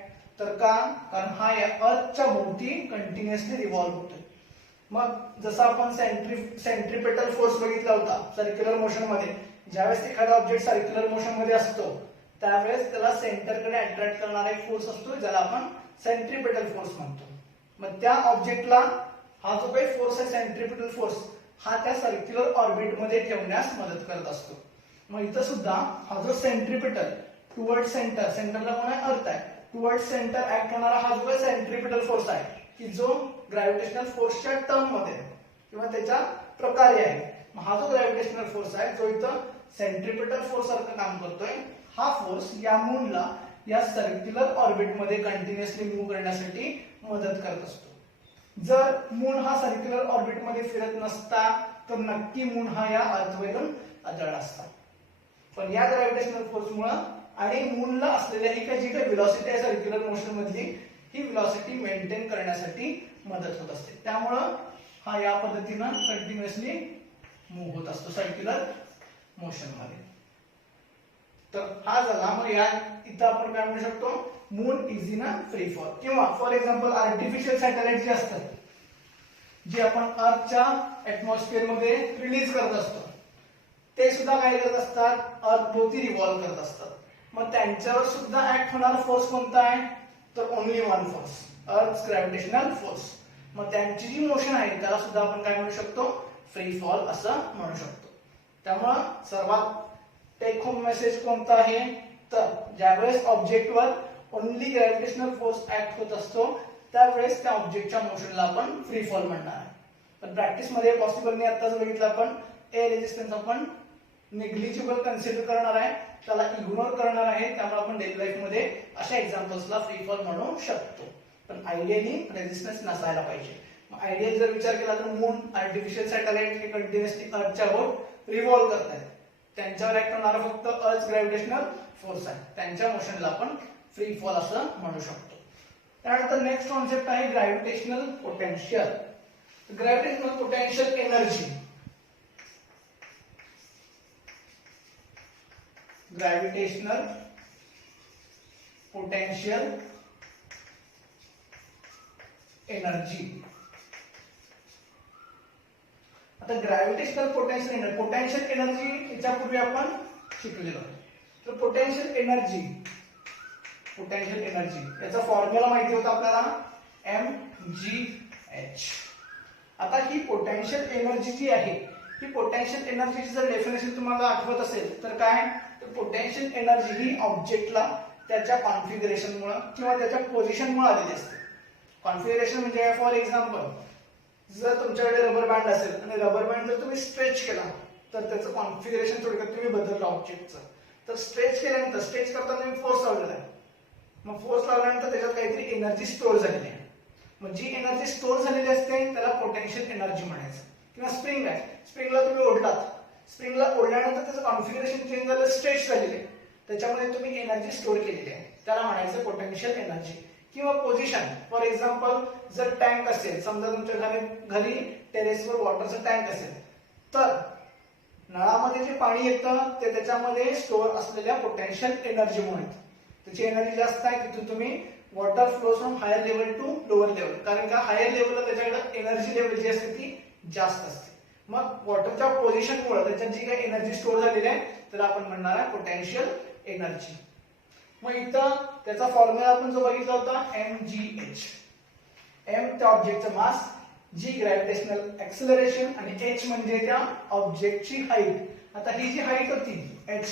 तर का? कारण हा या अर्थच्या भोवती कंटिन्युअसली रिव्हॉल्व होतोय. मग जसं आपण सेंट्रिपेटल फोर्स बघितला होता सर्क्युलर मोशन मध्ये, ज्यावेळेस एखादा ऑब्जेक्ट सर्क्युलर मोशन मध्ये असतो त्यावेळेस त्याला सेंटरकडे अट्रॅक्ट करणारा एक फोर्स असतो ज्याला आपण सेंट्रिपेटल फोर्स म्हणतो. मग त्या ऑब्जेक्टला हा जो काही फोर्स आहे सेंट्रिपेटल फोर्स हा त्या सर्क्युलर ऑर्बिट मध्ये ठेवण्यास मदत करत असतो. मग इथं सुद्धा हा जो सेंट्रिपेटल टुवर्ड सेंटर, सेंटरला कोण आहे? अर्थ आहे. टुवर्ड सेंटर ऍक्ट होणारा हा जो काही सेंट्रिपेटल फोर्स आहे की जो ग्रॅव्हिटेशनल फोर्सच्या टर्म मध्ये किंवा त्याच्या प्रकारे आहे. हा जो ग्रॅव्हिटेशनल फोर्स आहे जो इथं सेंट्रिपेटल फोर्स सारखं काम करतोय हा फोर्स या मूनला या सर्क्युलर ऑर्बिट मध्ये कंटिन्युअसली मूव्ह करण्यासाठी मदत करत असतो. जर मून हा सर्क्युलर ऑर्बिट मध्ये फिरत नसता तर नक्की मून हा या अर्थवरून आदळला असता. पण या ग्रॅव्हिटेशनल फोर्समुळे आणि मूनला असलेल्या एका जी काही व्हेलॉसिटी आहे सर्क्युलर मोशन मधली ही व्हेलॉसिटी मेंटेन करण्यासाठी मदत होत असते. त्यामुळं हा या पद्धतीनं कंटिन्युअसली मूव्ह होत असतो सर्क्युलर मोशन मध्ये. तर हा झाला. मग या इथं आपण काय म्हणू शकतो? Moon is in a free fall. किंवा फॉर एक्झाम्पल आर्टिफिशियल सॅटेलाइट जे असतात जे आपण अर्थच्या ऍटमॉस्फिअर मध्ये रिलीज करत असतो ते सुद्धा काय करत असतात? अर्थ भोवती रिव्हॉल्व करत असतात. मग त्यांच्यावर सुद्धा ऍक्ट होणारा फोर्स कोणता आहे? तर ओनली वन फोर्स, अर्थ ग्रॅव्हिटेशनल फोर्स. मग त्यांची जी मोशन आहे त्याला सुद्धा आपण काय म्हणू शकतो? फ्री फॉल असं म्हणू शकतो. त्यामुळं सर्वात टेक होम मेसेज कोणता आहे? तर ज्यावेळेस ऑब्जेक्टवर ओनली ग्रॅव्हिटेशनल फोर्स ऍक्ट होत असतो त्यावेळेस त्या ऑब्जेक्टच्या मोशनला आपण फ्री फॉल म्हणणार आहे. पण प्रॅक्टिस मध्ये पॉसिबल नाही. आताच बघितलं आपण एअर रेजिस्टन्स आपण निग्लिजिबल कन्सिडर करणार आहे, त्याला इग्नोर करणार आहे. त्यामुळे आपण डेली लाईफ मध्ये अशा एक्झाम्पल्सला फ्री फॉल म्हणू शकतो. पण आयडियली रेजिस्टन्स नसायला पाहिजे. आयडिया जर विचार केला तर मून आर्टिफिशियल सॅटेलाइट हे कंटिन्युअसली अर्थच्या भोवती रिव्हॉल्व करत आहेत. त्यांच्यावर ऍक्ट होणारा फक्त अर्थ ग्रॅव्हिटेशनल फोर्स आहे. त्यांच्या मोशनला आपण फ्री फॉल असं म्हणू शकतो. त्यानंतर नेक्स्ट कॉन्सेप्ट आहे gravitational potential. Gravitational potential energy. Gravitational potential energy. आता ग्रॅव्हिटेशनल पोटेन्शियल एनर्जी याच्यापूर्वी आपण शिकलेलो. तर पोटेन्शियल एनर्जी याचा फॉर्म्युला माहिती होता आपल्याला mgh. आता ही पोटेन्शियल एनर्जी जी आहे ही पोटेन्शियल एनर्जीची जर डेफिनेशन तुम्हाला आठवत असेल तर काय? तर पोटेन्शियल एनर्जी ही ऑब्जेक्टला त्याच्या कॉन्फिगरेशनमुळे किंवा त्याच्या पोझिशनमुळे आलेली असते. कॉन्फिगरेशन म्हणजे फॉर एक्झाम्पल जर तुमच्याकडे रबर बँड असेल आणि रबर बँड जर तुम्ही स्ट्रेच केला तर त्याचं कॉन्फिगरेशन थोडक्यात तुम्ही बदललं ऑब्जेक्टचं. तर स्ट्रेच केल्यानंतर स्ट्रेच करताना तुम्ही फोर्स लावलेला आहे. मग फोर्स लावल्यानंतर त्याच्यात काहीतरी एनर्जी स्टोअर झालेली आहे. मग जी एनर्जी स्टोअर झालेली असते त्याला पोटेन्शियल एनर्जी म्हणायचं. किंवा स्प्रिंग आहे, स्प्रिंगला तुम्ही ओढलात, स्प्रिंगला ओढल्यानंतर त्याचं कॉन्फिगरेशन चेंज झालं, स्ट्रेच झालेले आहे, त्याच्यामध्ये तुम्ही एनर्जी स्टोअर केलेली आहे, त्याला म्हणायचं पोटेन्शियल एनर्जी. किंवा पोझिशन, फॉर एक्झाम्पल जर टँक असेल, समजा तुमच्या घरी टेरेसवर वॉटरचं टँक असेल तर नळामध्ये जे पाणी येतं ते त्याच्यामध्ये स्टोअर असलेल्या पोटेन्शियल एनर्जीमुळे. त्याची एनर्जी जास्त आहे तिथून तुम्ही water flows from higher level to lower level, कारण का हायर लेवलला त्याच्याकडे एनर्जी लेवल जी असते ती जास्त असते. मग वॉटरच्या पोझिशनमुळे त्याच्यात जी काही एनर्जी स्टोअर झालेली आहे त्याला आपण म्हणणार आहे पोटेन्शियल एनर्जी. मग इथं त्याचा फॉर्म्युला आपण जो बघितला होता mgh. m त्या ऑब्जेक्टचं मास, g ग्रॅव्हिटेशनल ऍक्सिलरेशन आणि h म्हणजे त्या ऑब्जेक्टची हाईट. आता ही जी हाईट होती h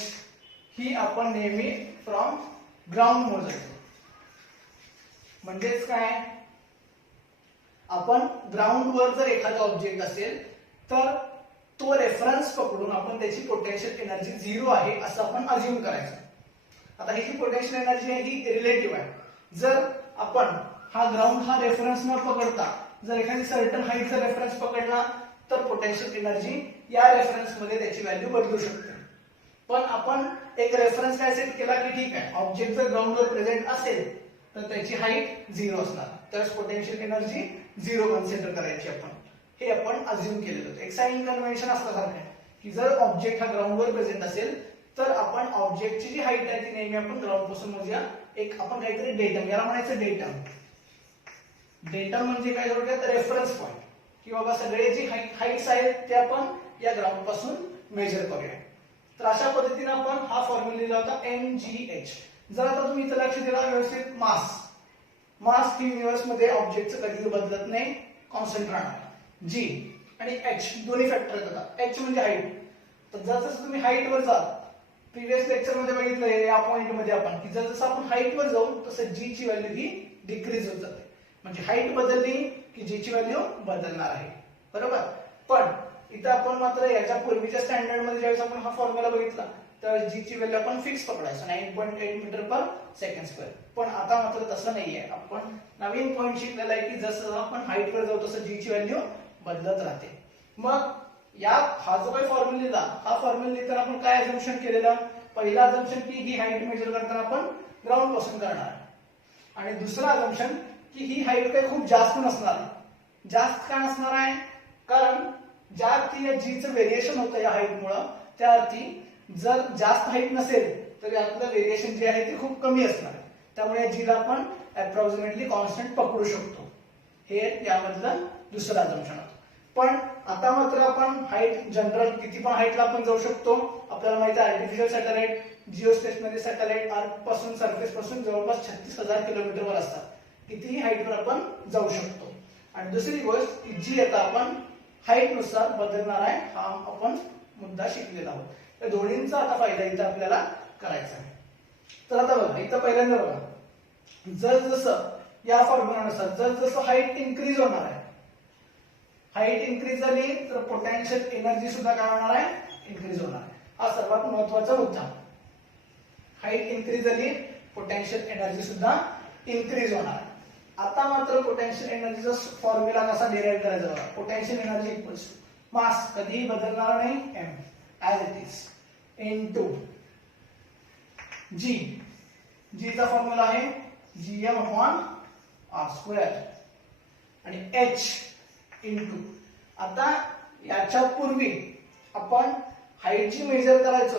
ही आपण नेहमी फ्रॉम ग्राउंड मोजायचो. म्हणजेच काय, आपण ग्राउंड वर जर एखादा ऑब्जेक्ट असेल तर तो रेफरन्स पकडून आपण त्याची पोटेन्शियल एनर्जी 0 आहे असं आपण अज्युम करायचं. आता ही जी पोटेन्शियल एनर्जी आहे ही रिलेटिव्ह आहे. जर आपण हा ग्राउंड हा रेफरन्स न पकडता जर एखादी सर्टन हाईटचा रेफरन्स पकडला तर पोटेन्शियल एनर्जी या रेफरन्स मध्ये त्याची व्हॅल्यू बदलू शकते. पण आपण एक रेफरन्स काय सेट केला की ठीक आहे, ऑब्जेक्ट जर ग्राउंडवर प्रेझेंट असेल तर त्याची हाईट 0 असणार, तर पोटेन्शियल एनर्जी 0 कन्सिडर करायची आपण. हे आपण अज्युम केलेलं होतं. एक साइन कन्व्हेन्शन असल्यासारखं आहे की जर ऑब्जेक्ट हा ग्राउंडवर प्रेझेंट असेल तर आपण ऑब्जेक्टची जी हाईट आहे ती नेहमी आपण ग्राउंड पासून मोजूया. एक आपण काहीतरी डेटम, याला म्हणायचं डेटम. डेटम म्हणजे काय थोडक्यात रेफरन्स पॉइंट, की बाबा सगळे जी हाईट्स आहेत ते आपण या ग्राउंड पासून मेजर करूया. तर अशा पद्धतीने आपण हा फॉर्म्युला लिहिला होता mgh. जर आता तुम्ही इथं लक्ष दिला व्यवस्थित, मास ही युनिव्हर्स मध्ये ऑब्जेक्टचं कधीच बदलत नाही, कॉन्स्टंट राहणार. g आणि h दोन्ही फॅक्टर येतात. h म्हणजे हाईट. तर जसं तुम्ही हाईट वर जाल, प्रिव्हियस लेक्चर मध्ये बघितलं या पॉइंट मध्ये आपण की जसं आपण हाईट वर जाऊ तसं g ची व्हॅल्यू ही डिक्रीज होत जाते. म्हणजे हाईट बदलली की g ची व्हॅल्यू बदलणार आहे, बरोबर. पण इथं आपण मात्र याच्या पूर्वीच्या स्टँडर्ड मध्ये ज्यावेळेस आपण हा फॉर्म्युला बघितला तर g ची व्हॅल्यू आपण फिक्स पकडायचो 9.8 मीटर पर सेकंड स्क्वेअर. पण आता मात्र तसं नाहीये. आपण नवीन पॉइंट शिकलेला आहे की जसं आपण हाईट वर जाऊ तसं g ची व्हॅल्यू बदलत राहते. मग हा जो काही फॉर्म्युला लिहिला, हा फॉर्म्युला लिहिताना आपण काय अझम्पशन केलेलं? पहिला अझम्पशन की ही हाईट मेजर करताना आपण ग्राउंड पासून करणार, आणि दुसरा अझम्पशन की ही हाईट काही खूप जास्त नसणार. जास्त का नसणार आहे? कारण ज्या अर्थी या जी चं व्हेरिएशन होतं या हाईट मुळे, त्या अर्थी जर जास्त हाईट नसेल तर यातलं व्हेरिएशन जे आहे ते खूप कमी असणार. त्यामुळे जी ला आपण अप्रॉक्सिमेटली कॉन्स्टंट पकडू शकतो. हे यामधलं दुसरं अझम्पशन होतं. पण आता मात्र आपण हाईट जनरल किती पण हाईटला आपण जाऊ शकतो. आपल्याला माहिती आहे artificial satellite, geostationary satellite earth पासून, सरफेस पासून जवळपास 36,000 किलोमीटरवर असतात. कितीही हाईटवर आपण जाऊ शकतो. आणि दुसरी गोष्ट की जी आता आपण हाईट नुसार बदलणार आहे, हा आपण मुद्दा शिकलेला आहोत. या दोन्हींचा आता फायदा इथं आपल्याला करायचा आहे. तर आता बघा, इथं पहिल्यांदा बघा, जर जसं या फॉर्म्युलानुसार जर जसं हाईट इन्क्रीज होणार आहे, हाईट इन्क्रीज झाली तर पोटेन्शियल एनर्जी सुद्धा काय होणार आहे? इन्क्रीज होणार आहे. हा सर्वात महत्वाचा मुद्दा. हाईट इन्क्रीज झाली, पोटेन्शियल एनर्जी सुद्धा इन्क्रीज होणार आहे. आता मात्र पोटेन्शियल एनर्जीचा फॉर्म्युला कसा डिराईव्ह करायचा बघा. Potential energy equals to mass, कधीही बदलणार नाही, m as it is into g. g चा फॉर्म्युला आहे gm अपॉन r स्क्वेअर आणि h इनटू. आता याच्या पूर्वी आपण हाईट जी मेजर करायचो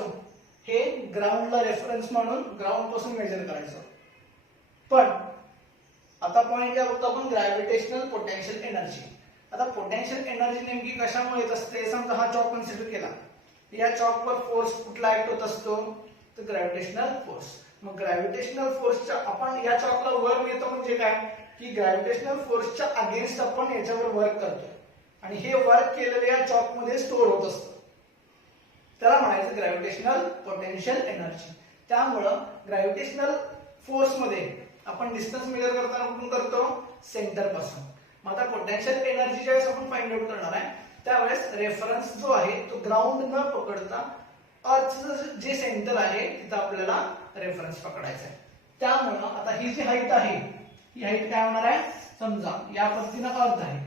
हे ग्राउंडला रेफरन्स म्हणून ग्राउंड पासून मेजर करायचो. पण आता पॉइंट काय बघतो आपण? Gravitational potential energy. आता पोटेन्शियल एनर्जी नेमकी कशामुळे येत असते? समजा हा चॉक कन्सिडर केला, या चॉकवर फोर्स कुठला ऍक्ट होत असतो? तर ग्रॅव्हिटेशनल फोर्स. मग ग्रॅव्हिटेशनल फोर्सच्या आपण या चॉकला वर नेतो म्हणजे काय की ग्रॅव्हिटेशनल फोर्सच्या अगेन्स्ट आपण याच्यावर वर्क करतोय आणि हे वर्क केलेलं या चॉक मध्ये स्टोअर होत असतं. त्याला म्हणायचं ग्रॅव्हिटेशनल पोटेन्शियल एनर्जी. त्यामुळं ग्रॅव्हिटेशनल फोर्स मध्ये आपण डिस्टन्स मेजर करताना कुठून करतो? सेंटर पासून. मग आता पोटेन्शियल एनर्जी ज्यावेळेस आपण फाइंड आउट करणार आहे त्यावेळेस रेफरन्स जो आहे तो ग्राउंड न पकडता अर्थचं जे सेंटर आहे तिथं आपल्याला रेफरन्स पकडायचा आहे. त्यामुळं आता ही जी हाईट आहे ही हाईट काय होणार आहे? समजा या पद्धतीनं अर्थ आहे,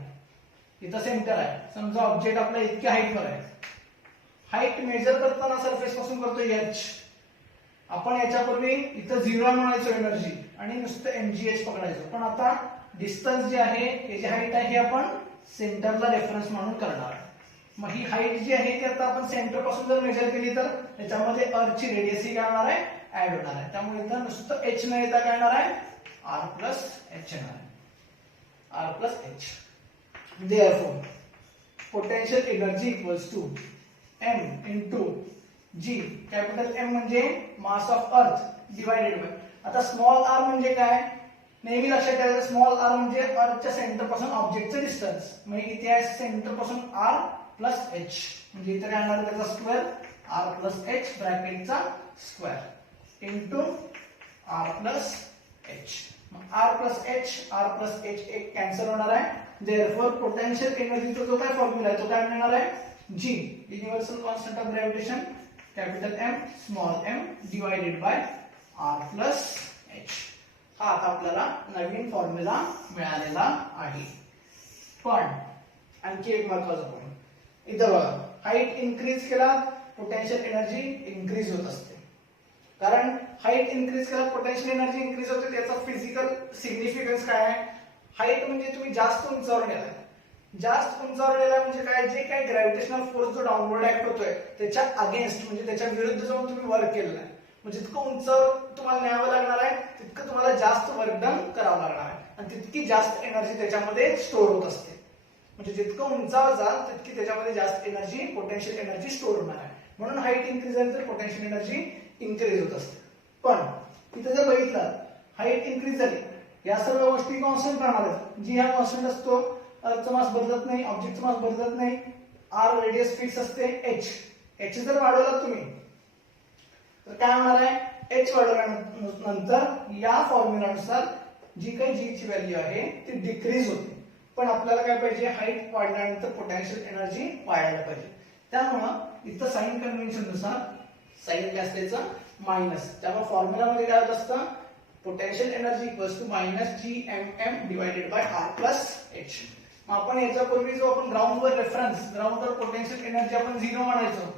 इथं सेंटर आहे, समजा ऑब्जेक्ट आपल्या इतक्या हाईटवर आहे. हाईट मेजर करताना सरफेस पासून करतो h. आपण याच्यापूर्वी इथं 0 म्हणायचो एनर्जी आणि नुसतं mgh पकडायचो. पण आता डिस्टन्स जे आहे हे जे हाईट आहे हे आपण सेंटरला रेफरन्स म्हणून करणार. मग ही हाईट जी आहे ती आता आपण सेंटर पासून जर मेजर केली तर त्याच्यामध्ये अर्थची रेडियस ही काय होणार आहे? ऍड होणार आहे. त्यामुळे इथं नुसतं h न येता काय होणार आहे? r प्लस h येणार आहे. r plus h. Therefore, potential energy equals to m into g. Capital M म्हणजे mass of earth divided by. आता स्मॉल r म्हणजे काय? नेहमी लक्षात ठेवायचं, स्मॉल r म्हणजे अर्थच्या सेंटर पासून ऑब्जेक्टचं डिस्टन्स. म्हणजे इथे आहे सेंटर पासून r प्लस h, म्हणजे इथे काय येणार त्याचा स्क्वेअर r प्लस h ब्रॅकेटचा square into r plus h. R plus H एक कॅन्सल होणार आहे, देअरफॉर पोटेन्शियल एनर्जीचा जो काय फॉर्म्युला आहे तो काय मिळणार आहे, G universal constant of gravitation capital M small M divided by R plus H. हा आता आपल्याला नवीन फॉर्म्युला मिळालेला आहे. पण आणखी एक महत्वाचा पॉइंट इथं बघा, हाईट इन्क्रीज केला पोटेन्शियल एनर्जी इन्क्रीज होत असते. कारण हाईट इन्क्रीज केला पोटेन्शियल एनर्जी इन्क्रीज होते, त्याचा फिजिकल सिग्निफिकन्स काय आहे, हाईट म्हणजे तुम्ही जास्त उंचावर गेलाय, जास्त उंचावर गेलाय म्हणजे काय, जे काही ग्रॅव्हिटेशनल फोर्स जो डाऊनवर्ड ऍक्ट होतोय त्याच्या अगेन्स्ट म्हणजे त्याच्या विरुद्ध जाऊन तुम्ही वर्क केलेलं आहे. म्हणजे जितकं उंचावर तुम्हाला न्यावं लागणार आहे तितकं तुम्हाला जास्त वर्क डन करावं लागणार आहे आणि तितकी जास्त एनर्जी त्याच्यामध्ये स्टोअर होत असते. म्हणजे जितकं उंचावर जाल तितकी त्याच्यामध्ये जास्त एनर्जी पोटेन्शियल एनर्जी स्टोअर होणार आहे. म्हणून हाईट इन्क्रीज झाली तर पोटेन्शियल एनर्जी इन्क्रीज होत असते. पण इथं जर बघितलं हाईट इन्क्रीज झाली, या सर्व गोष्टी कॉन्स्टंट राहणार आहेत. जी हा कॉन्स्टंट असतो, अर्थचा मास बदलत नाही, ऑब्जेक्टचा मास बदलत नाही, आर रेडियस फिक्स असते, एच जर वाढवलात तुम्ही तर काय होणार आहे, एच वाढवल्यानंतर या फॉर्म्युलानुसार जी काही जी ची व्हॅल्यू आहे ती डिक्रीज होते. पण आपल्याला काय पाहिजे, हाईट वाढल्यानंतर पोटेन्शियल एनर्जी वाढायला पाहिजे. त्यामुळं इथं साइन कन्व्हेन्शन नुसार साइन काय असल्याचं मायनस, त्यामुळे फॉर्म्युला मध्ये काय होत असतं, potential energy equals to minus G M m divided by R plus h. मग आपण याच्यापूर्वी जो आपण ग्राउंडवर रेफरन्स, ग्राउंडवर पोटेन्शियल एनर्जी आपण 0 मानायचो,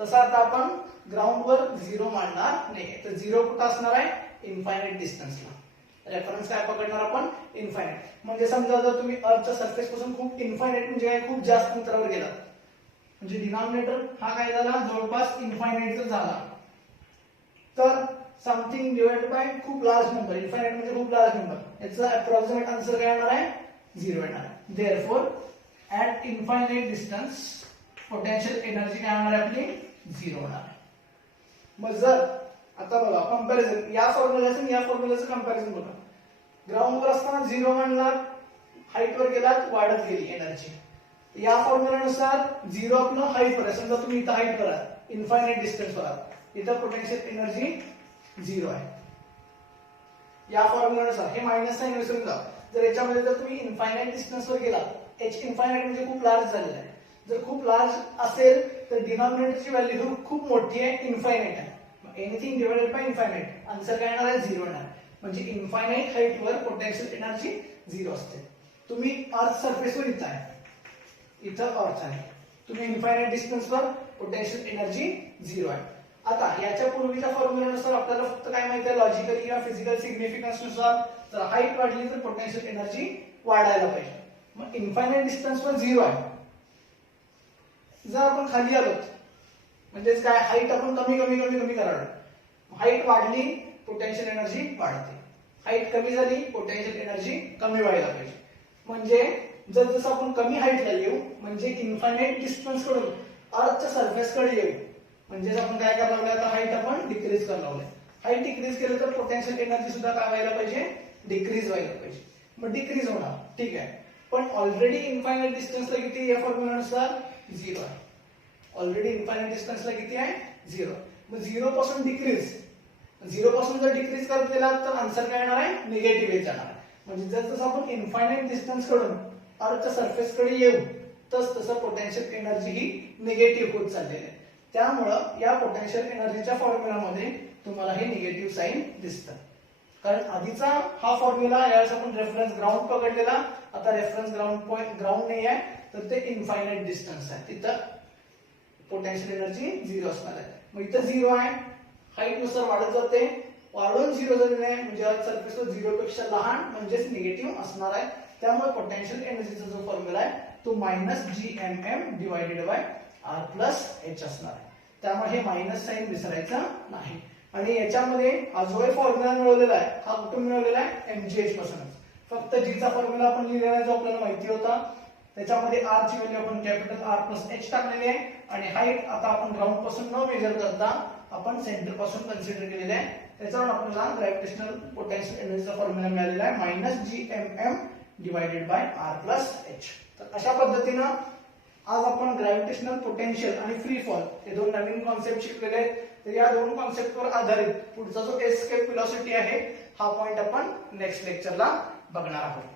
तसं आता आपण ग्राउंडवर 0 मानणार नाही. तर 0 कुठं असणार आहे, इन्फायनाइट डिस्टन्सला. रेफरन्स काय पकडणार आपण, इन्फायनाइट. म्हणजे समजा जर तुम्ही अर्थच्या सरफेस पासून खूप इन्फायनाइट म्हणजे काय खूप जास्त अंतरावर गेलात, म्हणजे डिनॉमिनेटर हा काय झाला, जवळपास इन्फायनाइटचा झाला, तर समथिंग डिवाइडेड बाय खूप लार्ज नंबर, इन्फायनाइट म्हणजे खूप लार्ज नंबर, याचा अप्रॉक्सिमेट आन्सर काय येणार आहे, 0 येणार आहे. Therefore at infinite distance potential energy काय होणार आहे आपली, 0 होणार आहे. मग जर आता बघा कंपॅरिझन, या फॉर्म्युलाचं आणि या फॉर्म्युलाचं कंपॅरिझन बघा. ग्राउंडवर असताना 0 मानलात, हाईट वर गेलात वाढत गेली एनर्जी. या फॉर्म्युलानुसार 0 आपलं हाईट वर आहे, समजा तुम्ही इथं हाईट वर आहात, इन्फायनाइट डिस्टन्स वर आहात, इथं पोटेन्शियल एनर्जी 0 आहे. या फॉर्म्युलानुसार हे मायनस साइन विसरून जा. जर याच्यामध्ये जर तुम्ही इन्फायनाइट डिस्टन्स वर गेलात, एच इन्फायनाइट म्हणजे खूप लार्ज झालेला आहे, जर खूप लार्ज असेल तर डिनॉमिनेटरची व्हॅल्यू खूप मोठी आहे, इन्फायनाइट आहे. Anything divided by infinite, answer काय येणार आहे, 0 येणार. म्हणजे इन्फायनाइट हाईट वर पोटेन्शियल एनर्जी 0 असते. तुम्ही अर्थ सरफेसवर इथं आहे, इथं अर्थ आहे, तुम्ही इन्फायनाइट डिस्टन्स वर पोटेन्शियल एनर्जी 0 आहे. आता याच्या पूर्वीच्या फॉर्म्युलानुसार आपल्याला फक्त काय माहिती आहे, लॉजिकली किंवा फिजिकल सिग्निफिकन्स नुसार जर हाईट वाढली तर पोटेन्शियल एनर्जी वाढायला पाहिजे. मग इन्फायनाइट डिस्टन्स वर 0 आहे. जर आपण खाली आलोत म्हणजेच काय, हाईट आपण कमी कमी कमी कमी करायला, हाईट वाढली पोटेन्शियल एनर्जी वाढते, हाईट कमी झाली पोटेन्शियल एनर्जी कमी व्हायला पाहिजे. म्हणजे जर जसं आपण कमी हाईटला येऊ म्हणजे इन्फायनाइट डिस्टन्स कडून अर्थच्या सरफेस कडे येऊ, म्हणजे आपण काय करायला लावलंय आता, हाईट आपण डिक्रीज करायला लावलंय. हाईट डिक्रीज केलं तर पोटेन्शियल एनर्जी सुद्धा काय व्हायला पाहिजे, डिक्रीज व्हायला पाहिजे. मग डिक्रीज होणार, ठीक आहे. पण ऑलरेडी इन्फायनाइट डिस्टन्सला किती, या फॉर्म्युलानुसार 0 आहे. ऑलरेडी इन्फायनाइट डिस्टन्सला किती आहे, 0. मग 0 पासून डिक्रीज, 0 पासून जर डिक्रीज करत गेला तर आन्सर काय येणार आहे, निगेटिव्ह येत जाणार आहे. म्हणजे जर जसं आपण इन्फायनाइट डिस्टन्स कडून अर्थच्या सरफेस कडे येऊ तसं पोटेन्शियल एनर्जी ही निगेटिव्ह होत चाललेली आहे. त्यामुळं या पोटेन्शियल एनर्जीच्या फॉर्म्युलामध्ये तुम्हाला हे निगेटिव्ह साइन दिसतं. कारण आधीचा हा फॉर्म्युला, यावेळेस आपण रेफरन्स ग्राउंड पकडलेला, आता रेफरन्स ग्राउंड नाही आहे तर ते इन्फायनाइट डिस्टन्स आहे, तिथं पोटेन्शियल एनर्जी 0 असणार आहे. मग इथं 0 आहे, हाईट नुसार वाढत जाते, वाढून 0 झालेलं आहे म्हणजे अर्थ सरफेसवर 0 पेक्षा लहान म्हणजेच निगेटिव्ह असणार आहे. त्यामुळे पोटेन्शियल एनर्जीचा जो फॉर्म्युला आहे तो minus G M m divided by R plus h असणार आहे. त्यामुळे हे मायनस साइन विसरायचं नाही. आणि याच्यामध्ये हा जो फॉर्म्युला मिळवलेला आहे हा कुठून मिळवलेला आहे, एमजीएच पासूनच. फक्त जीचा फॉर्म्युला आपण लिहिलेला जो आपल्याला माहिती होता त्याच्यामध्ये आर ची व्हॅल्यू आपण कॅपिटल आर प्लस एच टाकलेली आहे आणि हाईट आता आपण ग्राउंड पासून न मेजर करता आपण सेंटर पासून कन्सिडर केलेले आहे. त्याच्यावर आपल्याला ग्रॅव्हिटेशनल पोटेन्शियल एनर्जीचा फॉर्म्युला मिळालेला आहे minus G M m divided by R plus h. तर अशा पद्धतीनं आज आपण ग्रॅव्हिटेशनल पोटेन्शियल आणि फ्री फॉल हे दोन नवीन कॉन्सेप्ट शिकलेले आहेत. तर या दोन कॉन्सेप्टवर आधारित पुढचा जो एस्केप व्हेलॉसिटी आहे हा पॉइंट आपण नेक्स्ट लेक्चरला बघणार आहोत.